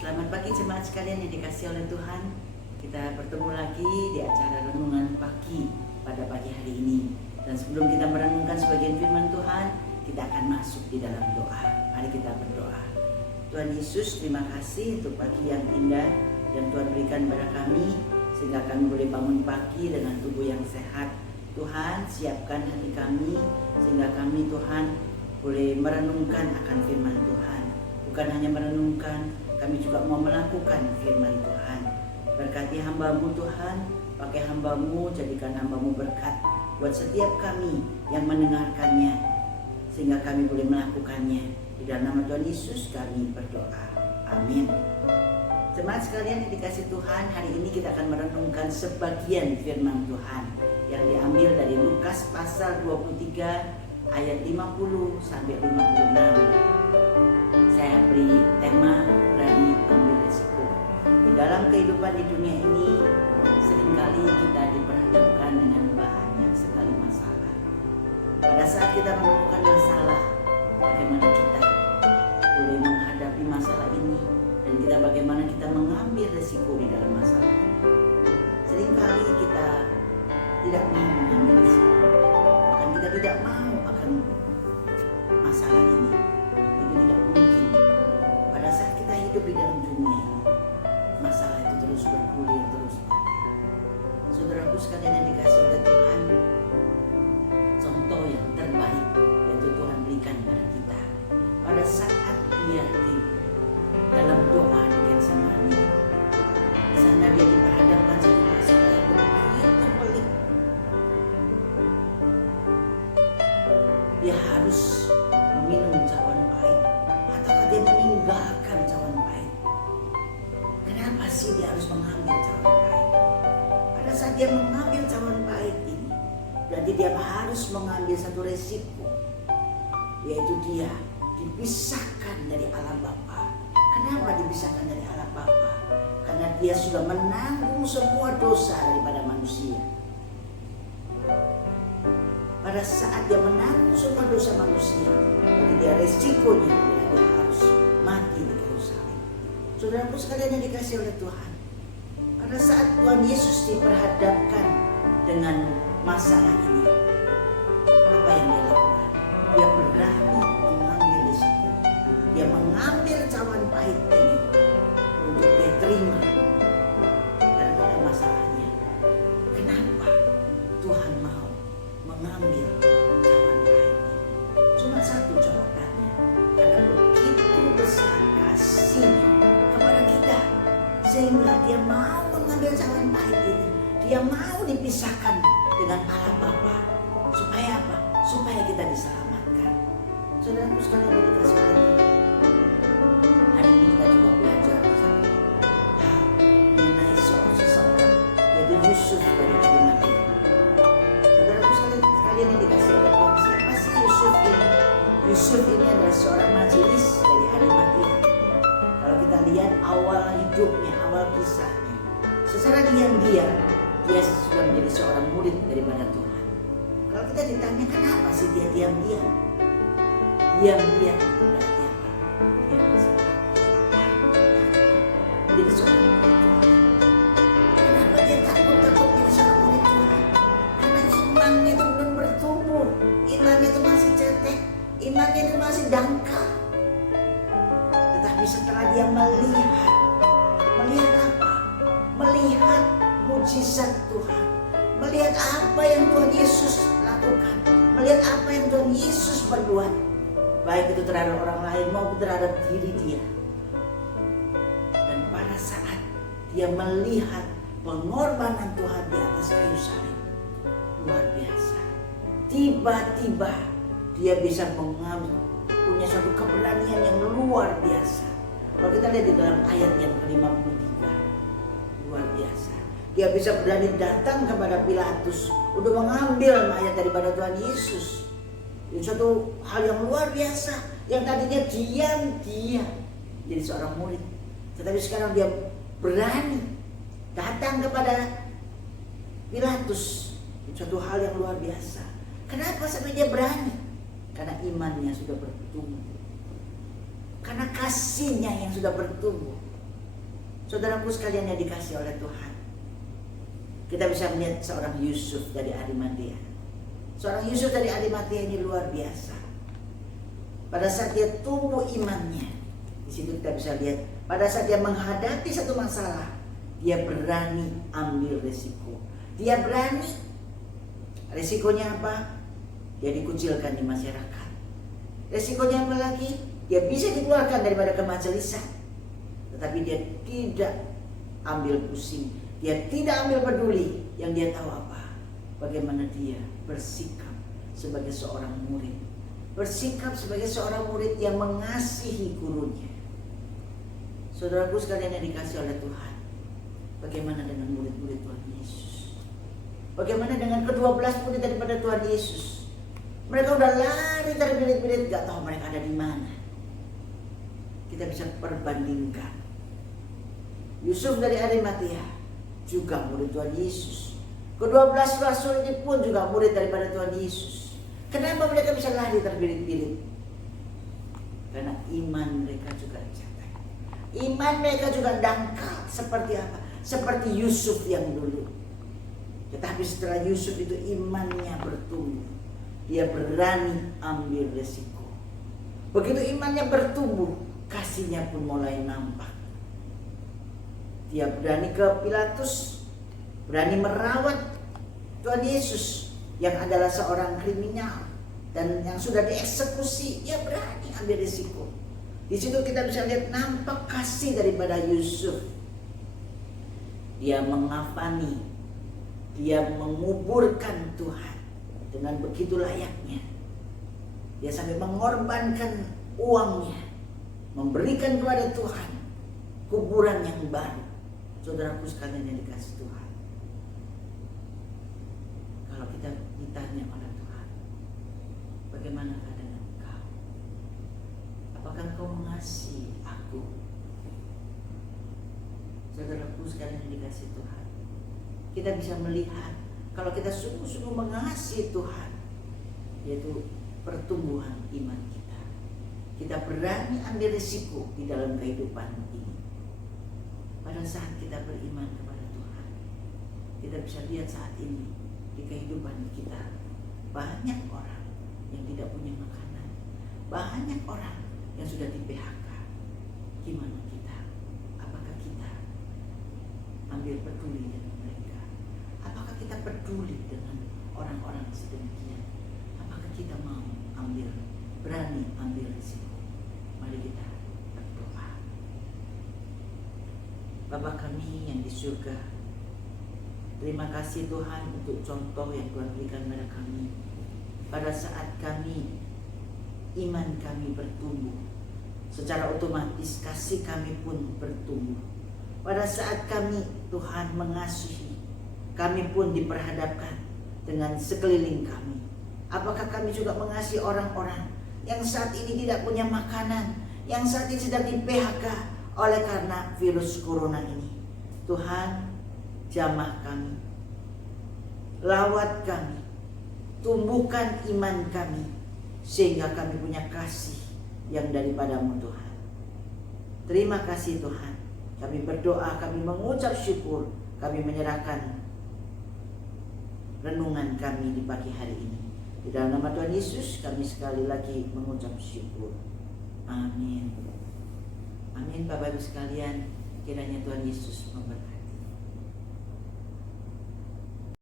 Selamat pagi jemaat sekalian yang dikasihi oleh Tuhan. Kita bertemu lagi di acara renungan pagi pada pagi hari ini. Dan sebelum kita merenungkan sebagian firman Tuhan, kita akan masuk di dalam doa. Mari kita berdoa. Tuhan Yesus, terima kasih untuk pagi yang indah yang Tuhan berikan kepada kami, sehingga kami boleh bangun pagi dengan tubuh yang sehat. Tuhan, siapkan hati kami sehingga kami, Tuhan, boleh merenungkan akan firman Tuhan. Bukan hanya merenungkan, kami juga mau melakukan firman Tuhan. Berkati hamba-Mu Tuhan, pakai hamba-Mu, jadikan hamba-Mu berkat buat setiap kami yang mendengarkannya, sehingga kami boleh melakukannya. Di dalam nama Tuhan Yesus kami berdoa. Amin. Jemaat sekalian yang dikasihi Tuhan, hari ini kita akan merenungkan sebagian firman Tuhan yang diambil dari Lukas pasal 23 ayat 50 sampai 56. Saya beri tema berani ambil risiko. Di dalam kehidupan di dunia ini, seringkali kita diperhadapkan dengan banyak sekali masalah. Pada saat kita menemukan masalah, bagaimana kita boleh menghadapi masalah ini, dan kita bagaimana kita mengambil risiko di dalam masalah ini. Seringkali kita tidak mau mengambil risiko, bahkan kita tidak mau akan masalah ini. Itu tidak mungkin. Pada saat kita hidup di dalam dunia ini, masalah itu terus bergulir, terus ada. Saudaraku sekalian yang dikasihi oleh Tuhan, contoh yang terbaik yaitu Tuhan berikan kepada kita pada saat dia di dalam doa di Getsemani. Di sana dia diperhadapkan satu masalah yang begitu pelik. Dia harus meminum cawan pahit, ataukah dia meninggalkan cawan pahit? Kenapa sih dia harus mengambil cawan pahit? Pada saat dia mengambil cawan pahit ini, berarti dia harus mengambil satu resiko, yaitu dia dipisahkan dari Allah Bapa. Kenapa dipisahkan dari Allah Bapa? Karena dia sudah menanggung semua dosa daripada manusia. Pada saat dia menanggung semua dosa manusia, jadi dia resikonya dia harus mati di kayu salib. Saudaraku sekalian yang dikasihi oleh Tuhan, pada saat Tuhan Yesus diperhadapkan dengan masalah ini, apa yang dia lakukan? Dia berani mengambil risiko. Dia mengambil cawan pahit ini untuk dia terima. Karena ada masalahnya. Kenapa Tuhan mau mengambil cawan pahit ini? Cuma satu jawabannya. Karena begitu besar kasihnya kepada kita, sehingga dia mau mengambil cawan pahit ini. Dia mau dipisahkan dengan Allah Bapa. Supaya apa? Supaya kita diselamatkan. Saudaraku sekalian yang dikasihi oleh Tuhan, hari ini kita juga belajar satu hal mengenai seseorang, yaitu Yusuf dari Arimatia. Saudaraku sekalian yang dikasihi oleh Tuhan, siapa sih Yusuf ini? Yusuf ini adalah seorang majelis dari Arimatia. Kalau kita lihat awal hidupnya, awal kisahnya, secara diam-diam dia sudah menjadi seorang murid daripada Tuhan. Kalau kita ditanya kenapa sih dia diam-diam? Diam-diam itu berarti apa? Dia bisa menjadi seorang murid Tuhan. Kenapa dia takut menjadi seorang murid Tuhan? Karena imannya itu belum bertumbuh. Imannya itu masih cetek. Imannya itu masih dangkal. Tetapi setelah dia melihat apa? Melihat mujizat Tuhan, melihat apa yang Tuhan Yesus lakukan, melihat apa yang Tuhan Yesus berbuat, baik itu terhadap orang lain maupun terhadap diri dia. Dan pada saat dia melihat pengorbanan Tuhan di atas kayu salib, luar biasa. Tiba-tiba dia bisa mengambil, punya suatu keberanian yang luar biasa. Kalau kita lihat di dalam ayat yang ke-53, luar biasa. Dia bisa berani datang kepada Pilatus untuk mengambil mayat daripada Tuhan Yesus. Itu suatu hal yang luar biasa. Yang tadinya diam-diam jadi seorang murid, tetapi sekarang dia berani datang kepada Pilatus. Itu suatu hal yang luar biasa. Kenapa sampai dia berani? Karena imannya sudah bertumbuh. Karena kasihnya yang sudah bertumbuh. Saudaraku sekalian yang dikasih oleh Tuhan, kita bisa melihat seorang Yusuf dari Arimatea. Seorang Yusuf dari Arimatea ini luar biasa. Pada saat dia tumbuh imannya, di situ kita bisa lihat, pada saat dia menghadapi satu masalah, dia berani ambil resiko. Dia berani. Resikonya apa? Dia dikucilkan di masyarakat. Resikonya apa lagi? Dia bisa dikeluarkan daripada kemajelisan. Tetapi dia tidak ambil pusing. Dia tidak ambil peduli. Yang dia tahu apa? Bagaimana dia bersikap sebagai seorang murid. Bersikap sebagai seorang murid yang mengasihi gurunya. Saudaraku sekalian yang dikasih oleh Tuhan, bagaimana dengan murid-murid Tuhan Yesus? Bagaimana dengan ke-12 murid daripada Tuhan Yesus? Mereka udah lari terbirit-birit, gak tahu mereka ada di mana. Kita bisa perbandingkan. Yusuf dari Arimatea juga murid Tuhan Yesus. Ke-12 rasul ini pun juga murid daripada Tuhan Yesus. Kenapa mereka bisa lari terbirit-birit? Karena iman mereka juga dicatat. Iman mereka juga dangkal. Seperti apa? Seperti Yusuf yang dulu. Tetapi setelah Yusuf itu imannya bertumbuh. Dia berani ambil resiko. Begitu imannya bertumbuh, kasihnya pun mulai nampak. Dia berani ke Pilatus, berani merawat Tuhan Yesus yang adalah seorang kriminal dan yang sudah dieksekusi. Dia berani ambil risiko. Di situ kita bisa lihat nampak kasih daripada Yusuf. Dia mengafani, dia menguburkan Tuhan dengan begitu layaknya. Dia sampai mengorbankan uangnya, memberikan kepada Tuhan kuburan yang baru. Saudaraku sekalian yang dikasih Tuhan, kalau kita ditanya oleh Tuhan, bagaimana keadaan engkau? Apakah engkau mengasihi aku? Saudaraku sekalian yang dikasih Tuhan, kita bisa melihat kalau kita sungguh-sungguh mengasihi Tuhan, yaitu pertumbuhan iman kita. Kita berani ambil risiko di dalam kehidupan ini. Pada saat kita beriman kepada Tuhan, kita bisa lihat saat ini di kehidupan kita, banyak orang yang tidak punya makanan, banyak orang yang sudah di PHK. Gimana kita? Apakah kita ambil peduli dengan mereka? Apakah kita peduli dengan orang-orang sedemikian? Apakah kita mau berani ambil risiko? Mari kita berdoa. Bapa kami yang di surga, terima kasih Tuhan untuk contoh yang Tuhan berikan kepada kami. Pada saat iman kami bertumbuh, secara otomatis kasih kami pun bertumbuh. Pada saat kami Tuhan mengasihi, kami pun diperhadapkan dengan sekeliling kami. Apakah kami juga mengasihi orang-orang yang saat ini tidak punya makanan, yang saat ini sedang di PHK oleh karena virus corona ini? Tuhan, jamah kami, lawat kami, tumbuhkan iman kami, sehingga kami punya kasih yang daripadamu Tuhan. Terima kasih Tuhan. Kami berdoa, kami mengucap syukur, kami menyerahkan renungan kami di pagi hari ini. Di dalam nama Tuhan Yesus kami sekali lagi mengucap syukur. Amin. Amin. Bapak Ibu sekalian, kiranya Tuhan Yesus memberkati.